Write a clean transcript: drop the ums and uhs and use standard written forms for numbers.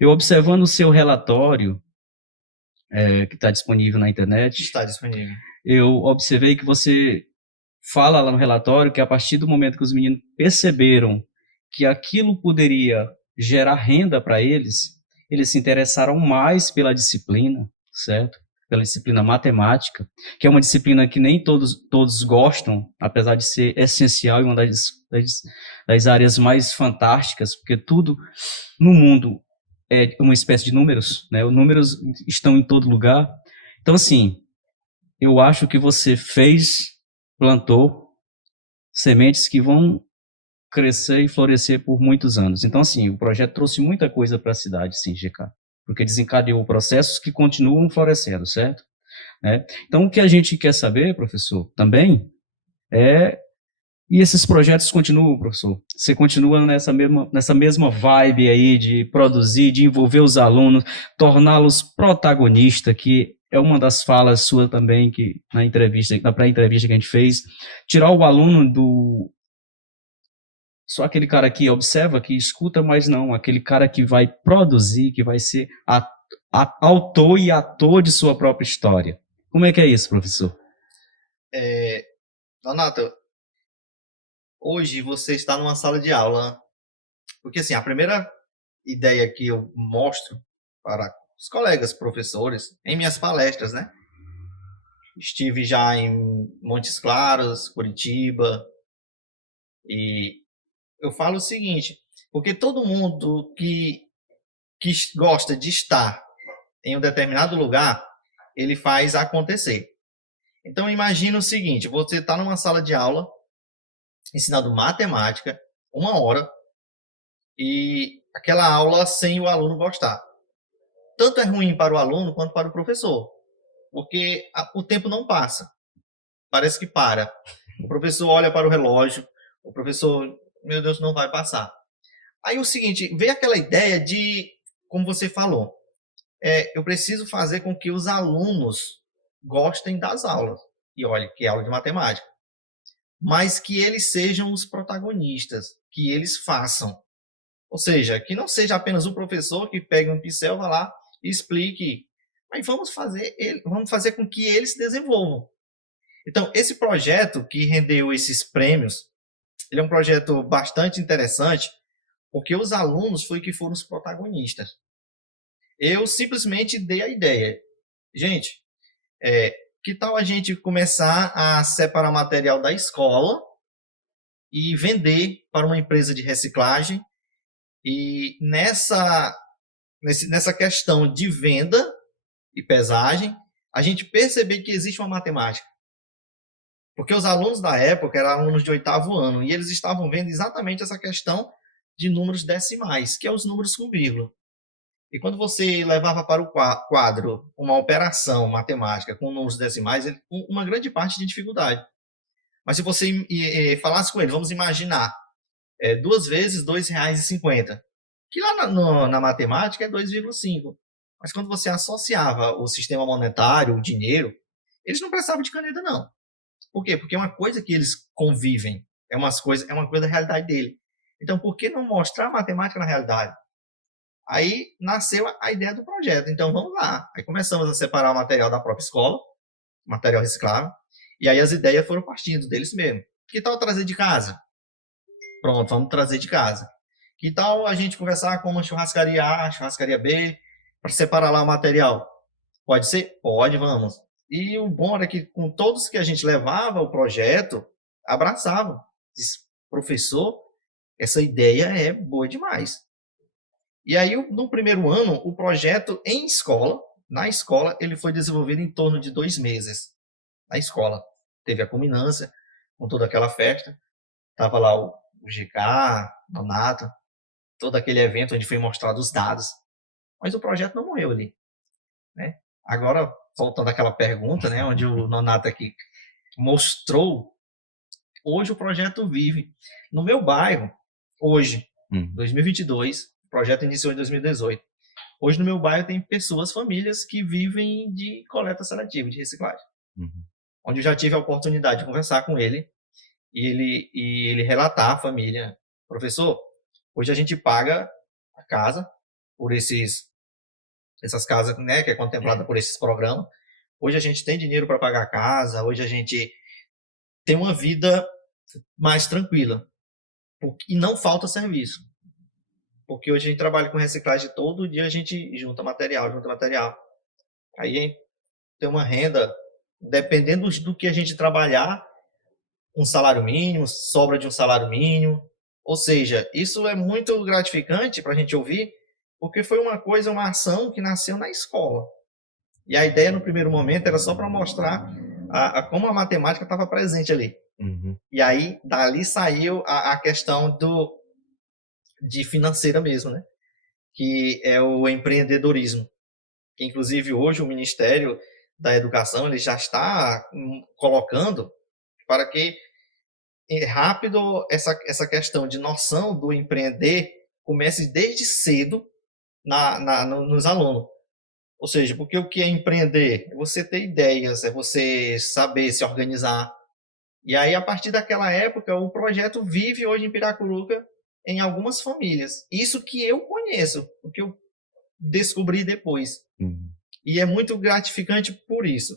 Eu observando o seu relatório, que está disponível na internet, Está disponível. eu observei que você fala lá no relatório que a partir do momento que os meninos perceberam que aquilo poderia gerar renda para eles, eles se interessaram mais pela disciplina, certo? Pela disciplina matemática, que é uma disciplina que nem todos gostam, apesar de ser essencial e uma das áreas mais fantásticas, porque tudo no mundo é uma espécie de números, né? Os números estão em todo lugar. Então, assim, eu acho que você plantou sementes que vão crescer e florescer por muitos anos. Então, assim, o projeto trouxe muita coisa para a cidade, sim, GK, porque desencadeou processos que continuam florescendo, certo? Então, o que a gente quer saber, professor, também é. E esses projetos continuam, professor? Você continua nessa mesma vibe aí de produzir, de envolver os alunos, torná-los protagonistas, que é uma das falas sua também, que na pré-entrevista que a gente fez, tirar o aluno do só aquele cara que observa, que escuta, mas não, aquele cara que vai produzir, que vai ser autor e ator de sua própria história. Como é que é isso, professor? Donato, hoje você está numa sala de aula, porque assim, a primeira ideia que eu mostro para os colegas professores em minhas palestras, né? Estive já em Montes Claros, Curitiba, e eu falo o seguinte, porque todo mundo que gosta de estar em um determinado lugar, ele faz acontecer. Então imagina o seguinte, você está numa sala de aula, ensinando matemática, 1 hora, e aquela aula sem o aluno gostar. Tanto é ruim para o aluno quanto para o professor, porque o tempo não passa, parece que para. O professor olha para o relógio, o professor, meu Deus, não vai passar. Aí o seguinte, veio aquela ideia de, como você falou, eu preciso fazer com que os alunos gostem das aulas. E olha, que é aula de matemática. Mas que eles sejam os protagonistas, que eles façam. Ou seja, que não seja apenas o professor que pegue um pincel, vá lá e explique. Mas vamos fazer com que eles se desenvolvam. Então, esse projeto que rendeu esses prêmios, ele é um projeto bastante interessante, porque os alunos foram os protagonistas. Eu simplesmente dei a ideia. Gente, que tal a gente começar a separar material da escola e vender para uma empresa de reciclagem? E nessa questão de venda e pesagem, a gente perceber que existe uma matemática. Porque os alunos da época eram alunos de 8º ano e eles estavam vendo exatamente essa questão de números decimais, que é os números com vírgula. E quando você levava para o quadro uma operação matemática com números decimais, uma grande parte de dificuldade. Mas se você falasse com ele, vamos imaginar, 2 vezes R$ 2,50, que lá na matemática é 2,5. Mas quando você associava o sistema monetário, o dinheiro, eles não precisavam de caneta, não. Por quê? Porque é uma coisa que eles convivem, é uma coisa da realidade dele. Então, por que não mostrar a matemática na realidade? Aí nasceu a ideia do projeto. Então, vamos lá. Aí começamos a separar o material da própria escola, material reciclável, e aí as ideias foram partindo deles mesmo. Que tal trazer de casa? Pronto, vamos trazer de casa. Que tal a gente conversar com uma churrascaria A, churrascaria B, para separar lá o material? Pode ser? Pode, vamos. E o bom era que com todos que a gente levava o projeto, abraçavam. Diz, professor, essa ideia é boa demais. E aí, no primeiro ano, o projeto em escola, na escola, ele foi desenvolvido em torno de 2 meses. Na escola. Teve a culminância, com toda aquela festa. Tava lá o GK, Nonato, todo aquele evento onde foi mostrado os dados. Mas o projeto não morreu ali, né? Agora, voltando àquela pergunta, né, onde o Nonato aqui mostrou, hoje o projeto vive. No meu bairro, hoje, 2022, o projeto iniciou em 2018. Hoje no meu bairro tem pessoas, famílias que vivem de coleta seletiva, de reciclagem. Onde eu já tive a oportunidade de conversar com ele e ele relatar à família, professor, hoje a gente paga a casa por essas casas, né, que é contemplada por esses programas. Hoje a gente tem dinheiro para pagar a casa, hoje a gente tem uma vida mais tranquila. E não falta serviço. Porque hoje a gente trabalha com reciclagem, todo dia a gente junta material. Aí a gente tem uma renda, dependendo do que a gente trabalhar, um salário mínimo, sobra de um salário mínimo. Ou seja, isso é muito gratificante para a gente ouvir, porque foi uma ação que nasceu na escola. E a ideia no primeiro momento era só para mostrar como a matemática estava presente ali. Uhum. E aí, dali saiu a questão de financeira mesmo, né? Que é o empreendedorismo. Que, inclusive, hoje o Ministério da Educação ele já está colocando para que rápido essa questão de noção do empreender comece desde cedo nos alunos. Ou seja, porque o que é empreender? É você ter ideias, é você saber se organizar. E aí, a partir daquela época, o projeto vive hoje em Piracuruca em algumas famílias. Isso que eu conheço, o que eu descobri depois. Uhum. E é muito gratificante por isso.